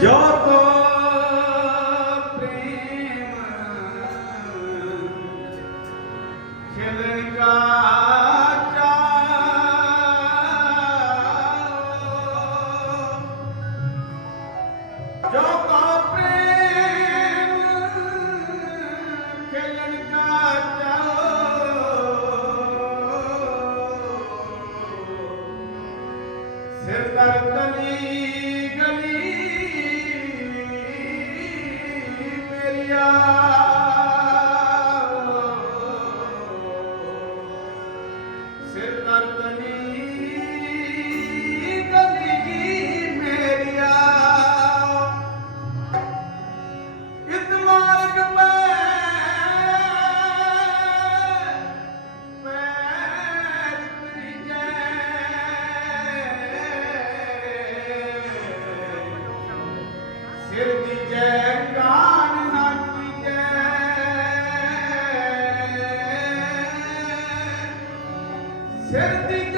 ਜੋ ਮੇਰੀਆ ਸਿਰ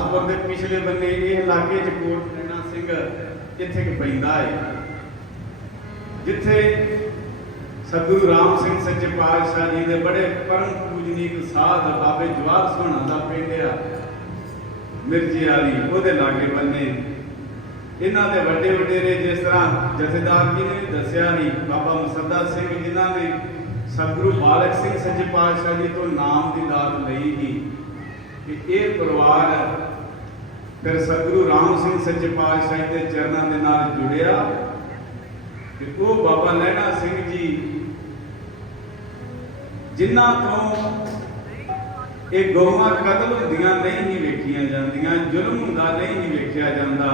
ਗੁਰਦਾਸਪੁਰ ਦੇ ਪਿਛਲੇ ਬੰਨੇ ਇਹ ਇਲਾਕੇ ਚ ਕੋਟ ਲਹਿਣਾ ਸਿੰਘ ਇੱਥੇ ਕਿ ਪੈਂਦਾ ਹੈ ਜਿੱਥੇ ਸਤਿਗੁਰੂ ਰਾਮ ਸਿੰਘ ਸੱਚੇ ਪਾਤਸ਼ਾਹ ਜੀ ਦੇ ਬੜੇ ਪਰਮ ਪੂਜਨੀਕ ਸਾਧ ਬਾਬੇ ਜਵਾਰ ਸੋਹਣਾ ਦਾ ਪਿੰਡ ਆ, ਮਿਰਜੀ ਵਾਲੀ, ਉਹਦੇ ਲਾਗੇ ਬੰਨੇ। ਇਹਨਾਂ ਦੇ ਵੱਡੇ ਵਡੇਰੇ ਜਿਸ ਤਰ੍ਹਾਂ ਜਥੇਦਾਰ ਜੀ ਨੇ ਦੱਸਿਆ ਨਹੀਂ ਬਾਬਾ ਮੁਸੱਦਾ ਸਿੰਘ ਜਿਨ੍ਹਾਂ ਨੇ ਸਤਿਗੁਰੂ ਬਾਲਕ ਸਿੰਘ ਸੱਚੇ ਪਾਤਸ਼ਾਹ ਜੀ ਤੋਂ ਨਾਮ ਦੀ ਦਾਤ ਲਈ ਹੀ ਕਿ ਇਹ ਪਰਿਵਾਰ ਫਿਰ ਸਤਿਗੁਰੂ ਰਾਮ ਸਿੰਘ ਸੱਚੇ ਪਾਤਸ਼ਾਹ ਦੇ ਚਰਨਾਂ ਦੇ ਨਾਲ ਜੁੜਿਆ ਤੇ ਉਹ ਬਾਬਾ ਲਹਿਣਾ ਸਿੰਘ ਜੀ ਜਿਨ੍ਹਾਂ ਤੋਂ ਇਹ ਗਊਆਂ ਕਤਲ ਹੁੰਦੀਆਂ ਨਹੀਂ ਵੇਖੀਆਂ ਜਾਂਦੀਆਂ, ਜ਼ੁਲਮ ਹੁੰਦਾ ਨਹੀਂ ਵੇਖਿਆ ਜਾਂਦਾ।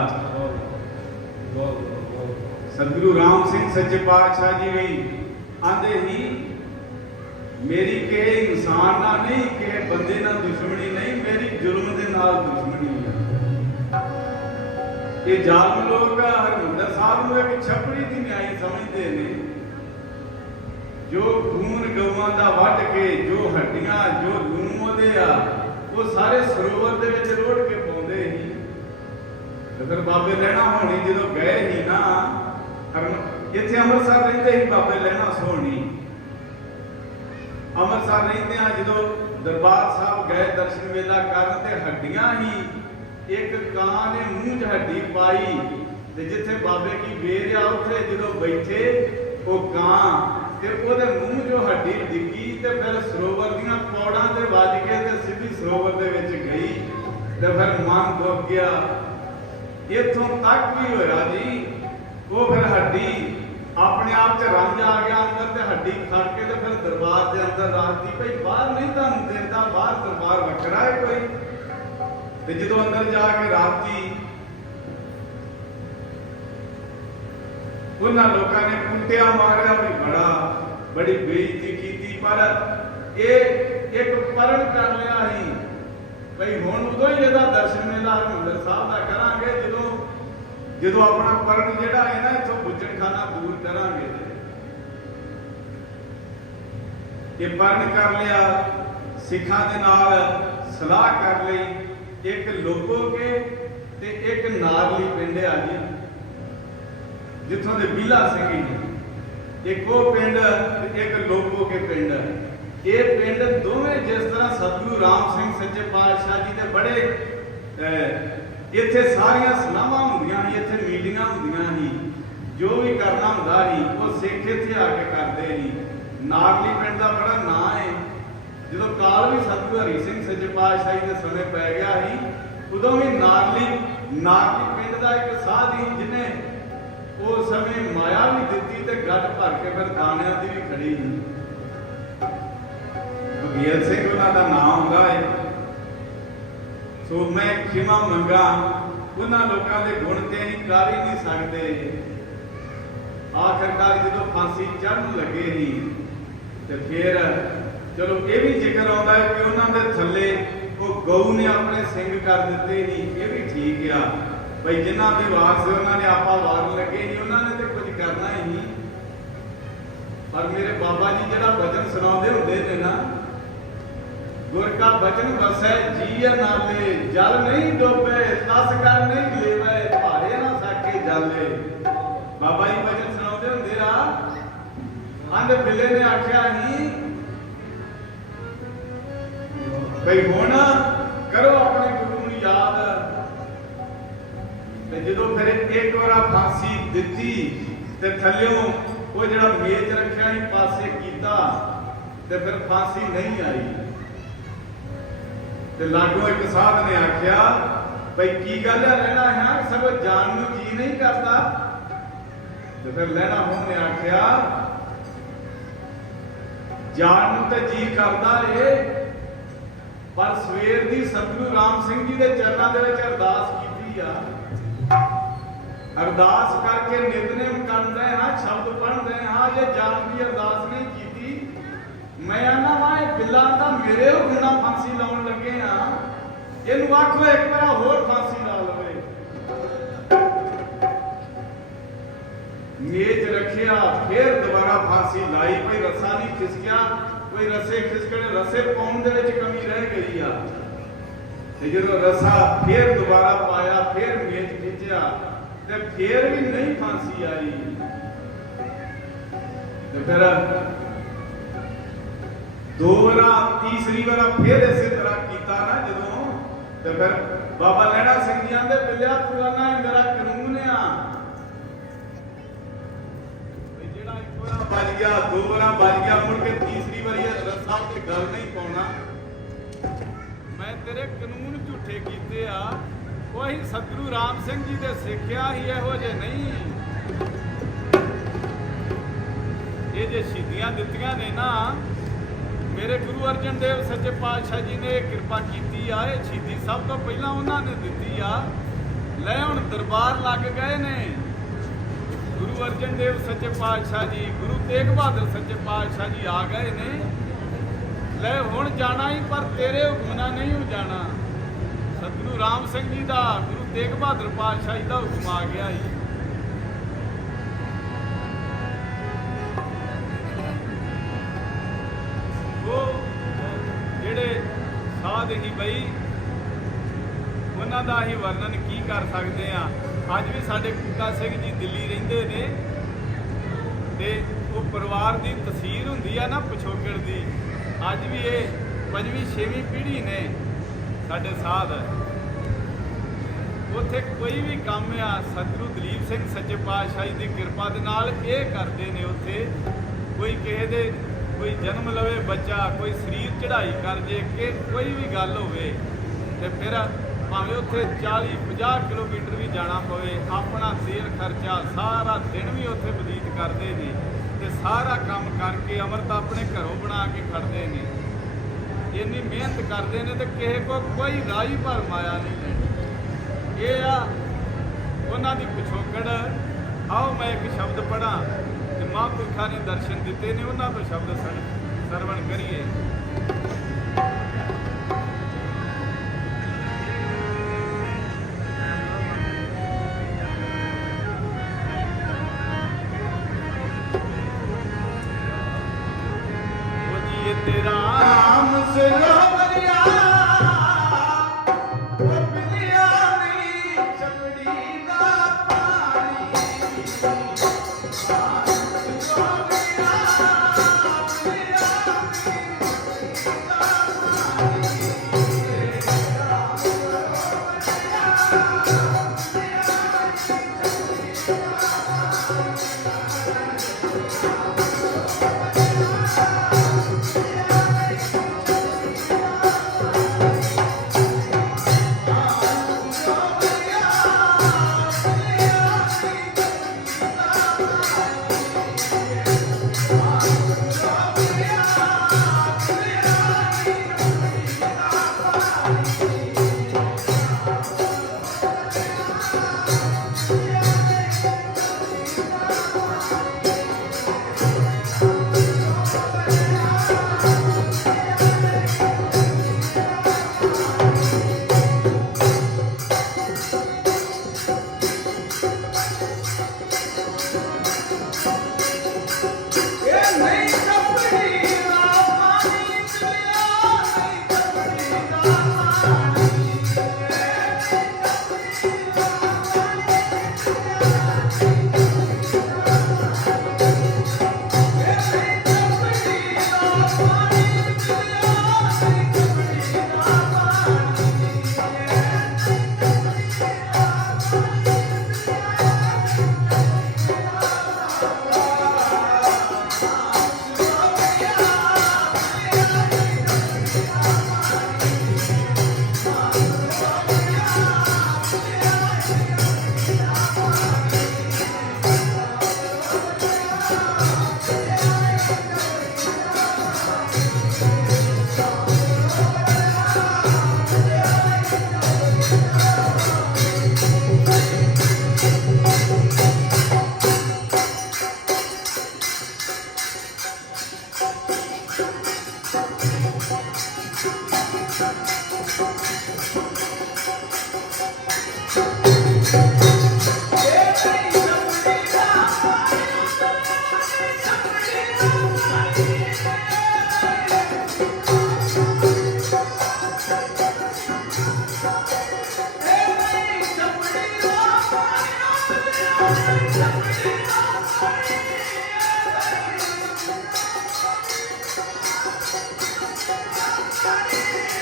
ਸਤਿਗੁਰੂ ਰਾਮ ਸਿੰਘ ਸੱਚੇ ਪਾਤਸ਼ਾਹ ਜੀ ਵੀ ਆਂਦੇ ਹੀ ਮੇਰੀ ਕਿਸੇ ਇਨਸਾਨ ਨਾਲ ਨਹੀਂ ਕਿਸੇ ਬੰਦੇ ਨਾਲ ਦੁਸ਼ਮਣੀ ਨਹੀਂ, ਮੇਰੀ ਜ਼ੁਲਮ ਦੇ ਨਾਲ ਦੁਸ਼ਮਣੀ ਇਹ ਜ਼ਾਲਮ ਲੋਕ ਹਰਮੰਦਰ ਸਾਹਿਬ ਨੂੰ ਇੱਕ ਛਪੜੀ ਦੀ ਨਿਆਈ ਸਮਝਦੇ ਨੇ। ਜੋ ਖੂਨ ਗਊਆਂ ਦਾ ਵੱਢ ਕੇ, ਜੋ ਹੱਡੀਆਂ, ਜੋ ਲੂਣ ਉਹਦੇ ਆ, ਉਹ ਸਾਰੇ ਸਰੋਵਰ ਦੇ ਵਿੱਚ ਰੋੜ ਕੇ ਪਾਉਂਦੇ ਸੀ। ਜਦੋਂ ਬਾਬੇ ਲੈਣਾ ਹੋਣੀ, ਜਦੋਂ ਗਏ ਹੀ ਨਾ, ਹਰਮ- ਇੱਥੇ ਅੰਮ੍ਰਿਤਸਰ ਰਹਿੰਦੇ ਸੀ ਬਾਬੇ ਲੈਣਾ ਸੋਹਣੀ। ਅੰਮ੍ਰਿਤਸਰ ਰਹਿੰਦੇ ਆ ਜਦੋਂ ਦਰਬਾਰ ਸਾਹਿਬ ਗਏ, ਦਰਸ਼ਨ ਵੇਲਾ ਕਰਨ ਤੇ ਹੱਡੀਆਂ ਹੀ ਇੱਕ ਕਾਂ ਨੇ ਮੂੰਹ 'ਚ ਹੱਡੀ ਪਾਈ ਤੇ ਜਿੱਥੇ ਬਾਬੇ ਕੀ ਵੇਰ ਆ, ਉੱਥੇ ਜਦੋਂ ਬੈਠੇ ਉਹ ਕਾਂ ਤੇ ਉਹਦੇ ਮੂੰਹ 'ਚੋਂ ਹੱਡੀ ਡਿੱਗੀ ਤੇ ਫਿਰ ਸਰੋਵਰ ਦੀਆਂ ਪੌੜਾਂ ਤੇ ਵੱਜ ਕੇ ਤੇ ਸਿੱਧੀ ਸਰੋਵਰ ਦੇ ਵਿੱਚ ਗਈ ਤੇ ਫਿਰ ਮਨ ਦੁੱਖ ਗਿਆ। ਇੱਥੋਂ ਤੱਕ ਵੀ ਹੋਇਆ ਜੀ? ਉਹ ਫਿਰ ਹੱਡੀ ਆਪਣੇ ਆਪ 'ਚ ਰੰਜ ਆ ਗਿਆ ਅੰਦਰ ਤੇ ਹੱਡੀ ਖੜ ਕੇ ਤੇ ਫਿਰ ਦਰਬਾਰ ਦੇ ਅੰਦਰ ਰੱਖਦੀ ਭਈ ਬਾਹਰ ਨਹੀਂ ਤੁਹਾਨੂੰ ਦਿੰਦਾ, ਬਾਹਰ ਦਰਬਾਰ ਵੱਖਰਾ ਹੈ ਕੋਈ? ਤੇ ਜਦੋਂ ਅੰਦਰ ਜਾ ਕੇ ਰਾਤੀ ਉਹਨਾਂ ਲੋਕਾਂ ਨੇ ਕੁੱਟਿਆ ਮਾਰਿਆ ਵੀ ਬੜਾ, ਬੜੀ ਬੇਇੱਜ਼ਤੀ ਕੀਤੀ, ਪਰ ਇਹ ਇੱਕ ਪਰਣ ਕਰ ਲਿਆ ਸੀ। ਭਈ ਹੁਣ ਉਦੋਂ ਹੀ ਇਹਦਾ ਦਰਸ਼ਨ ਮੇਲਾ ਹਰਿਮੰਦਰ ਸਾਹਿਬ ਦਾ ਕਰਾਂਗੇ, ਜਦੋਂ ਜਦੋਂ ਆਪਣਾ ਪਰਣ ਜਿਹੜਾ ਹੈ ਨਾ, ਇਥੋਂ ਬੁੱਝਣ ਖਾਨਾ ਦੂਰ ਕਰਾਂਗੇ। ਇਹ ਪਰਣ ਕਰ ਲਿਆ, ਸਿੱਖਾਂ ਦੇ ਨਾਲ ਸਲਾਹ ਕਰ ਲਈ। ਇੱਕ ਲੋਕੋ ਕੇ ਤੇ ਇੱਕ ਨਾਰਲੀ ਪਿੰਡ ਆ ਜੀ, ਜਿੱਥੋਂ ਦੇ ਬੀਲਾ ਸਿੰਘ ਜੀ ਇੱਕ ਉਹ ਪਿੰਡ ਤੇ ਇੱਕ ਲੋਕੋ ਕੇ ਪਿੰਡ। ਇਹ ਪਿੰਡ ਦੋਵੇਂ ਜਿਸ ਤਰ੍ਹਾਂ ਸਤਿਗੁਰੂ ਰਾਮ ਸਿੰਘ ਸੱਚੇ ਪਾਤਸ਼ਾਹ ਜੀ ਦੇ ਬੜੇ ਇੱਥੇ ਸਾਰੀਆਂ ਸਲਾਹਾਂ ਹੁੰਦੀਆਂ ਸੀ, ਇੱਥੇ ਮੀਟਿੰਗਾਂ ਹੁੰਦੀਆਂ ਸੀ, ਜੋ ਵੀ ਕਰਨਾ ਹੁੰਦਾ ਸੀ, ਉਹ ਸਿੱਖ ਇੱਥੇ ਆ ਕੇ ਕਰਦੇ ਸੀ। ਨਾਰਲੀ ਪਿੰਡ ਦਾ ਬੜਾ ਨਾਂ ਹੈ ਜਦੋਂ ਕਾਲ ਵੀ ਸਤਿਗੁਰੂ ਹਰੀ ਸਿੰਘ ਸੱਚੇ ਪਾਤਸ਼ਾਹ ਦੇ ਸਮੇਂ ਪੈ ਗਿਆ ਸੀ, ਉਦੋਂ ਵੀ ਨਾਗਲੀ ਨਾਗਲੀ ਪਿੰਡ ਦਾ ਇੱਕ ਸਾਧ ਸੀ ਉਸ ਸਮੇਂ ਮਾਇਆ ਵੀ ਦਿੱਤੀ ਤੇ ਗੱਡ ਭਰ ਕੇ ਫਿਰ ਦਾਣਿਆਂ ਦੀ ਵੀ ਖੜੀ ਸੀ। ਬਗੀਰ ਸਿੰਘ ਉਹਨਾਂ ਦਾ ਨਾਮ ਹੁੰਦਾ ਹੈ ਸੋ ਮੈਂ ਖਿਮਾ ਮੰਗਾ, ਉਹਨਾਂ ਲੋਕਾਂ ਦੇ ਗੁਣ ਤੇ ਅਸੀਂ ਕਰ ਹੀ ਨਹੀਂ ਸਕਦੇ। ਆਖਰਕਾਰ ਜਦੋਂ ਫਾਂਸੀ ਚੜਨ ਲੱਗੇ ਸੀ, ਤੇ ਫਿਰ ਚਲੋ, ਇਹ ਵੀ ਜ਼ਿਕਰ ਆਉਂਦਾ ਹੈ ਕਿ ਉਹਨਾਂ ਦੇ ਥੱਲੇ ਉਹ ਗਊ ਨੇ ਆਪਣੇ ਸਿੰਘ ਕਰ ਦਿੱਤੇ ਸੀ ਇਹ ਵੀ ਠੀਕ ਆ। ਬਈ ਜਿਨ੍ਹਾਂ ਦੇ ਵਾਰਸ ਉਹਨਾਂ ਨੇ ਆਪਾ ਵਾਰਨ ਲੱਗੇ ਸੀ ਉਹਨਾਂ ਨੇ ਤੇ ਕੁਝ ਕਰਨਾ ਹੀ ਨਹੀਂ। ਪਰ ਮੇਰੇ ਬਾਬਾ ਜੀ ਜਿਹੜਾ ਭਜਨ ਸੁਣਾਉਂਦੇ ਹੁੰਦੇ ਨੇ ਨਾ, ਗੁਰ ਕਾ ਬਚਨ ਵਸੈ, ਜੀਅ ਨਾਲੇ, ਜਲ ਨਹੀਂ ਡੋਬੇ, ਤਸ ਕਰ ਨਹੀਂ ਲੇਵੇ, ਭਾਰੇ ਨਾ ਸਾਕੇ ਜਾਲੇ। ਬਾਬਾ ਜੀ ਭਜਨ ਸੁਣਾਉਂਦੇ ਹੁੰਦੇ ਆ? ਅੰਧ ਬਿੱਲੇ ਨੇ ਆਖਿਆ ਨਹੀਂ ਕਈ ਹੁਣ ਕਰੋ ਆਪਣੇ ਗੁਰੂ ਨੂੰ ਯਾਦ। ਤੇ ਜਦੋਂ ਫਿਰ ਇੱਕ ਵਾਰ ਫਾਂਸੀ ਦਿੱਤੀ ਤੇ ਥੱਲਿਓਂ ਉਹ ਜਿਹੜਾ ਮੇਜ਼ ਰੱਖਿਆ ਸੀ, ਪਾਸੇ ਕੀਤਾ ਤੇ ਫਿਰ ਫਾਂਸੀ ਨਹੀਂ ਆਈ। ਤੇ ਲਾਗੋ ਇੱਕ ਸਾਧ ਨੇ ਆਖਿਆ ਭਈ ਕੀ ਗੱਲ ਹੈ ਲੈਣਾ ਹੈ? ਸਭ ਜਾਨ ਨੂੰ ਜੀ ਨਹੀਂ ਕਰਦਾ? ਤੇ ਫਿਰ ਲੈਣਾ ਹੁਣ ਨੇ ਆਖਿਆ, ਜਾਨ ਨੂੰ ਤੇ ਜੀ ਕਰਦਾ ਏ। ਪਰ ਸਵੇਰ ਦੀ ਸਤਿਗੁਰੂ ਰਾਮ ਸਿੰਘ ਜੀ ਦੇ ਚਰਨਾਂ ਦੇ ਵਿੱਚ ਅਰਦਾਸ ਕੀਤੀ ਆ। ਅਰਦਾਸ ਕਰਕੇ ਨਿਤਨੇਮ ਕਰਦੇ ਹਾਂ, ਸ਼ਬਦ ਪੜ੍ਹਦੇ ਹਾਂ, ਜੇ ਜਾਨ ਦੀ ਅਰਦਾਸ ਨਹੀਂ ਕੀਤੀ, ਮੈਂ ਆਨਾ ਵਾ ਬਿੱਲਾ ਤਾਂ ਮੇਰੇ ਉਹ ਗੁਣਾ ਫਾਂਸੀ ਲਾਉਣ ਲੱਗੇ ਆ। ਇਹਨੂੰ ਆਖੋ, ਇੱਕ ਵਾਰ ਹੋਰ ਫਾਂਸੀ ਲਾ ਲਵੇ। ਮੇਜ ਰੱਖਿਆ, ਫਿਰ ਦੁਬਾਰਾ ਫਾਂਸੀ ਲਾਈ, ਕੋਈ ਰੱਸਾ ਨਹੀਂ ਖਿਸਕਿਆ। ਕੋਈ ਰਸੇ ਖਿਸਕਣੇ ਰਸੇ ਪਾਉਣ ਦੇ ਵਿੱਚ ਕਮੀ ਰਹਿ ਗਈ ਆ। ਤੇ ਜਦੋਂ ਰਸਾ ਫਿਰ ਦੁਬਾਰਾ ਪਾਇਆ, ਫਿਰ ਮੇਜ ਖਿੱਚਿਆ, ਤੇ ਫਿਰ ਵੀ ਨਹੀਂ ਫਾਂਸੀ ਆਈ। ਤੇ ਫਿਰ ਦੋ ਵਾਰਾ, ਤੀਸਰੀ ਵਾਰਾ ਫੇਰ ਇਸੇ ਤਰ੍ਹਾਂ ਕੀਤਾ ਨਾ ਜਦੋਂ, ਤੇ ਫਿਰ ਬਾਬਾ ਲੈਣਾ ਸਿੰਘ ਜੀ ਆਂਦੇ, ਬਿੱਲਿਆ, ਫਲਾਨਾ ਮੇਰਾ ਕਾਨੂੰਨ ਆ। ਜਿਹੜਾ ਇੱਕ ਵਾਰ ਵੱਜ ਗਿਆ, ਦੋ ਵਾਰਾਂ ਵੱਜ ਗਿਆ, ਮੁੜ ਕੇ ਤੀਸਰੀ ਤੇ ਗੱਲ ਨਹੀਂ ਪਾਉਣਾ। ਮੈਂ ਤੇਰੇ ਕਾਨੂੰਨ ਝੂਠੇ ਕੀਤੇ ਆ। ਉਹੀ ਸਤਿਗੁਰੂ ਰਾਮ ਸਿੰਘ ਜੀ ਦੇ ਸਿੱਖਿਆ ਹੀ ਇਹੋ ਜੇ ਨਹੀਂ। ਇਹ ਜੇ ਸ਼ਹੀਦੀਆਂ ਦਿੱਤੀਆਂ ਨੇ ਨਾ, ਮੇਰੇ ਗੁਰੂ ਅਰਜਨ ਦੇਵ ਸੱਚੇ ਪਾਤਸ਼ਾਹ ਜੀ ਨੇ ਇਹ ਕਿਰਪਾ ਕੀਤੀ ਆ। ਇਹ ਸ਼ਹੀਦੀ ਸਭ ਤੋਂ ਪਹਿਲਾਂ ਉਹਨਾਂ ਨੇ ਦਿੱਤੀ ਆ। ਲੈ ਹੁਣ ਦਰਬਾਰ ਲੱਗ ਗਏ ਨੇ। ਗੁਰੂ ਅਰਜਨ ਦੇਵ ਸੱਚੇ ਪਾਤਸ਼ਾਹ ਜੀ, ਗੁਰੂ ਤੇਗ ਬਹਾਦਰ ਸੱਚੇ ਪਾਤਸ਼ਾਹ ਜੀ ਆ ਗਏ ਨੇ। ਲੈ ਹੁਣ ਜਾਣਾ ਹੀ ਪਰ ਤੇਰੇ ਹੁਕਮ ਨਹੀਂ ਹੋ ਜਾਣਾ। ਸਤਿਗੁਰੂ ਰਾਮ ਸਿੰਘ ਜੀ ਦਾ, ਗੁਰੂ ਤੇਗ ਬਹਾਦਰ ਪਾਤਸ਼ਾਹ ਜੀ ਦਾ ਹੁਕਮ ਆ ਗਿਆ ਜੀ ਉਹ, ਜਿਹੜੇ ਸਾਧ ਹੀ ਬਈ, ਉਹਨਾਂ ਦਾ ਹੀ ਵਰਣਨ ਕੀ ਕਰ ਸਕਦੇ ਆ? ਅੱਜ ਵੀ ਸਾਡੇ ਕੁੱਕਾ ਸਿੰਘ ਜੀ ਦਿੱਲੀ ਰਹਿੰਦੇ ਨੇ, ਤੇ ਉਹ ਪਰਿਵਾਰ ਦੀ ਤਸਵੀਰ ਹੁੰਦੀ ਆ ਨਾ ਪਿਛੋਕੜ ਦੀ। ਅੱਜ ਵੀ ਇਹ ਪੰਜਵੀਂ, ਛੇਵੀਂ ਪੀੜ੍ਹੀ ਨੇ ਸਾਡੇ ਸਾਧ। ਉੱਥੇ ਕੋਈ ਵੀ ਕੰਮ ਆ, ਸਤਿਗੁਰੂ ਦਲੀਪ ਸਿੰਘ ਸੱਚੇ ਪਾਤਸ਼ਾਹੀ ਦੀ ਕਿਰਪਾ ਦੇ ਨਾਲ ਇਹ ਕਰਦੇ ਨੇ ਉੱਥੇ। ਕੋਈ ਕਿਸੇ ਦੇ ਕੋਈ ਜਨਮ ਲਵੇ ਬੱਚਾ, ਕੋਈ ਸਰੀਰ ਚੜ੍ਹਾਈ ਕਰ ਜੇ, ਕਿ ਕੋਈ ਵੀ ਗੱਲ ਹੋਵੇ, ਤੇ ਫਿਰ ਭਾਵੇਂ ਉੱਥੇ 40 50 ਕਿਲੋਮੀਟਰ ਜਾਣਾ ਪਵੇ, ਆਪਣਾ ਤੇਲ ਖਰਚਾ ਸਾਰਾ ਦਿਨ ਵੀ ਉੱਥੇ ਬਤੀਤ ਕਰਦੇ ਨੇ ਤੇ ਸਾਰਾ ਕੰਮ ਕਰਕੇ ਅੰਮ੍ਰਿਤ ਆਪਣੇ ਘਰੋਂ ਬਣਾ ਕੇ ਖੜਦੇ ਨੇ। ਇੰਨੀ ਮਿਹਨਤ ਕਰਦੇ ਨੇ ਤੇ ਕਿਸੇ ਕੋ ਕੋਈ ਰਾਈ ਭਰ ਮਾਇਆ ਨਹੀਂ ਹੈ ਇਹ ਆ ਉਹਨਾਂ ਦੀ ਪਿਛੋਕੜ। ਆਓ ਮੈਂ ਇੱਕ ਸ਼ਬਦ ਪੜਾਂ ਤੇ ਮਹਾਂਪੁਰਖਾਂ ਨੇ ਦਰਸ਼ਨ ਦਿੱਤੇ ਨੇ, ਉਹਨਾਂ ਤੋਂ ਸ਼ਬਦ ਸਰਵਣ ਕਰੀਏ। ਤੇਰਾ ਰਾਮ ਸਰਵਰਿਆ ਉਹ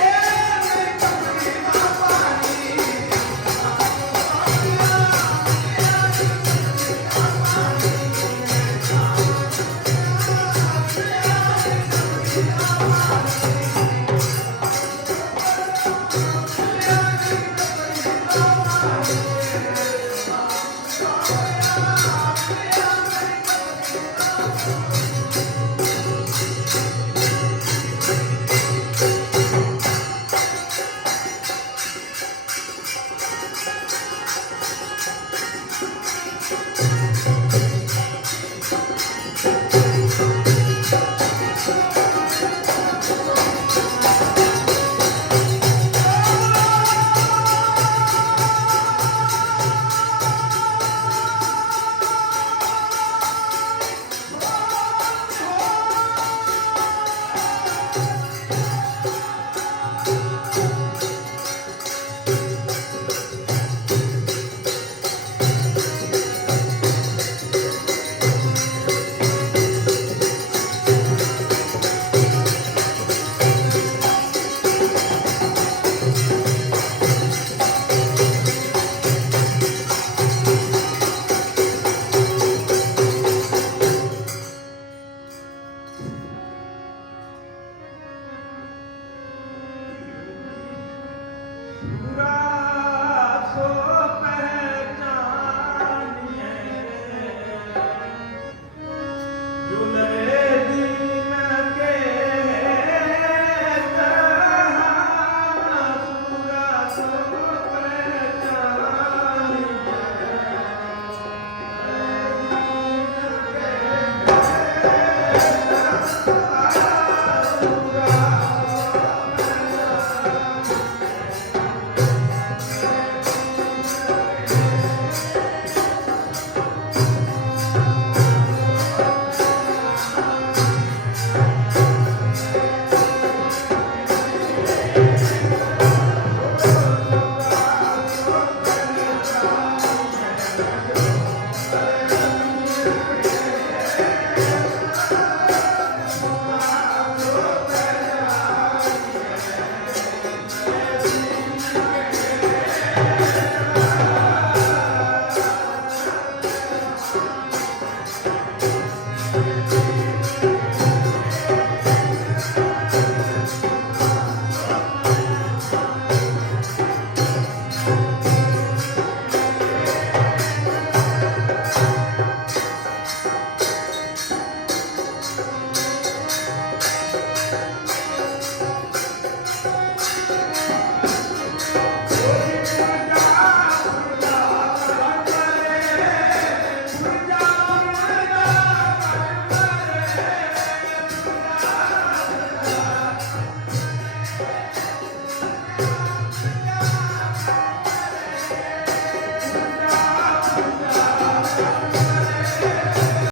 Yeah!